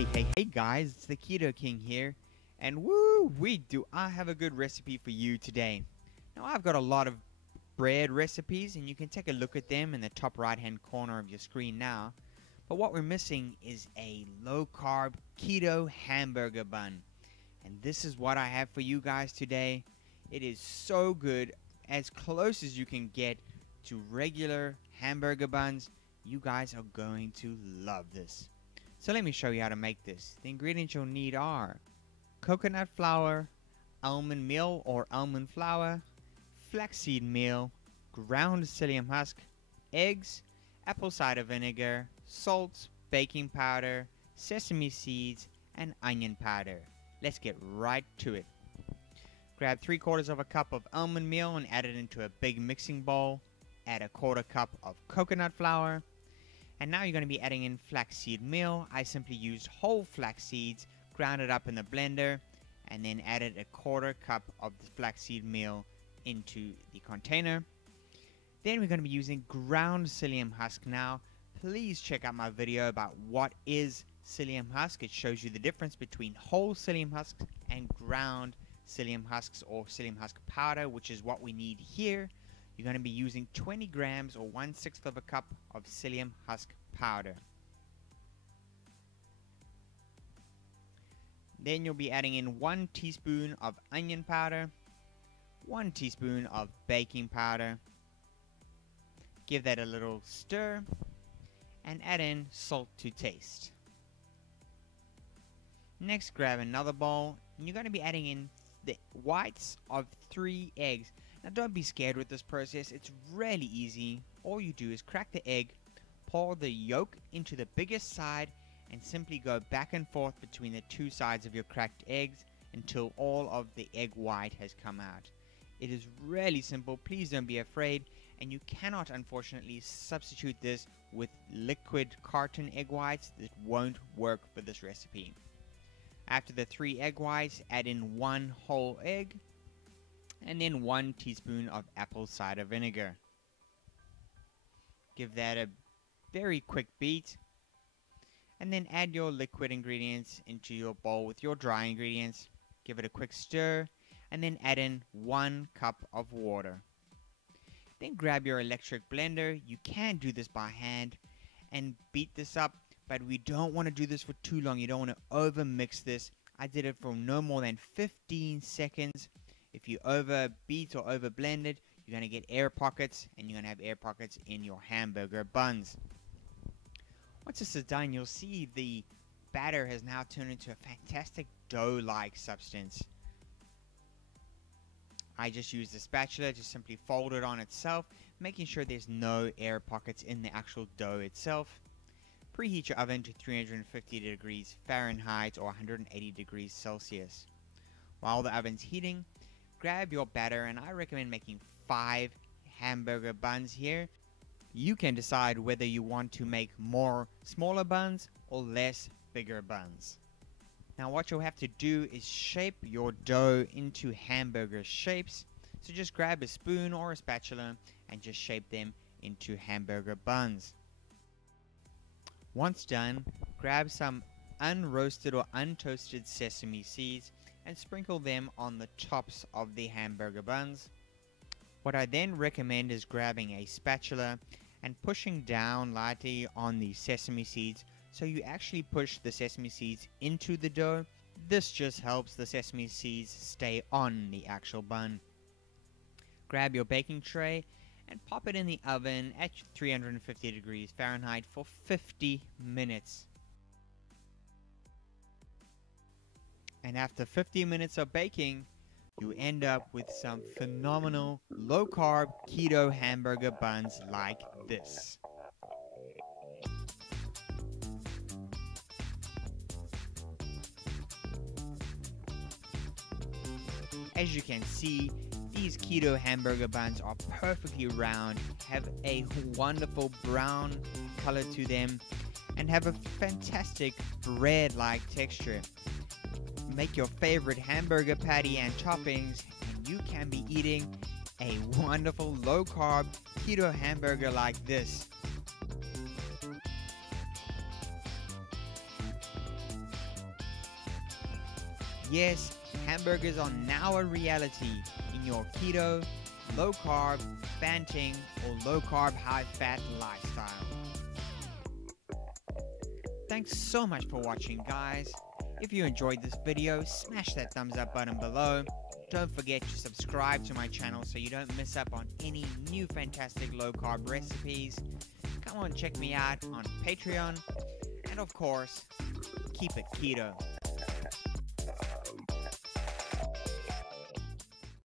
Hey guys, it's the Keto King here, and do I have a good recipe for you today. Now I've got a lot of bread recipes and you can take a look at them in the top right hand corner of your screen now, but what we're missing is a low carb keto hamburger bun, and this is what I have for you guys today. It is so good, as close as you can get to regular hamburger buns. You guys are going to love this. So let me show you how to make this. The ingredients you'll need are coconut flour, almond meal or almond flour, flaxseed meal, ground psyllium husk, eggs, apple cider vinegar, salt, baking powder, sesame seeds, and onion powder. Let's get right to it. Grab 3/4 of a cup of almond meal and add it into a big mixing bowl. Add a 1/4 cup of coconut flour. And now you're going to be adding in flaxseed meal. I simply used whole flax seeds, ground it up in the blender, and then added a 1/4 cup of the flaxseed meal into the container. Then we're going to be using ground psyllium husk now. Please check out my video about what is psyllium husk. It shows you the difference between whole psyllium husks and ground psyllium husks or psyllium husk powder, which is what we need here. You're going to be using 20 grams or 1/6 of a cup of psyllium husk powder. Then you'll be adding in 1 teaspoon of onion powder, 1 teaspoon of baking powder. Give that a little stir and add in salt to taste. Next, grab another bowl and you're going to be adding in the whites of 3 eggs. Now don't be scared with this process, it's really easy. All you do is crack the egg, pour the yolk into the biggest side, and simply go back and forth between the 2 sides of your cracked eggs until all of the egg white has come out. It is really simple, please don't be afraid, and you cannot unfortunately substitute this with liquid carton egg whites. It won't work for this recipe. After the 3 egg whites, add in 1 whole egg, and then 1 teaspoon of apple cider vinegar. Give that a very quick beat, and then add your liquid ingredients into your bowl with your dry ingredients. Give it a quick stir, and then add in 1 cup of water. Then grab your electric blender. You can do this by hand and beat this up, but we don't want to do this for too long. You don't want to over mix this. I did it for no more than 15 seconds. If you overbeat or over blend it, you're going to get air pockets, and you're going to have air pockets in your hamburger buns. Once this is done, you'll see the batter has now turned into a fantastic dough-like substance. I just used a spatula to simply fold it on itself, making sure there's no air pockets in the actual dough itself. Preheat your oven to 350 degrees Fahrenheit or 180 degrees Celsius. While the oven's heating, grab your batter, and I recommend making 5 hamburger buns here. You can decide whether you want to make more smaller buns or less bigger buns. Now what you'll have to do is shape your dough into hamburger shapes. So just grab a spoon or a spatula and just shape them into hamburger buns. Once done, grab some unroasted or untoasted sesame seeds and sprinkle them on the tops of the hamburger buns. What I then recommend is grabbing a spatula and pushing down lightly on the sesame seeds, so you actually push the sesame seeds into the dough. This just helps the sesame seeds stay on the actual bun. Grab your baking tray and pop it in the oven at 350 degrees Fahrenheit for 50 minutes. And after 50 minutes of baking, you end up with some phenomenal low-carb keto hamburger buns like this. As you can see, these keto hamburger buns are perfectly round, have a wonderful brown color to them, and have a fantastic bread-like texture. Make your favorite hamburger patty and toppings, and you can be eating a wonderful low-carb keto hamburger like this. Yes, hamburgers are now a reality in your keto, low carb, Banting, or low carb, high fat lifestyle. Thanks so much for watching, guys. If you enjoyed this video, smash that thumbs up button below. Don't forget to subscribe to my channel so you don't miss up on any new fantastic low carb recipes. Come on, check me out on Patreon. And of course, keep it keto.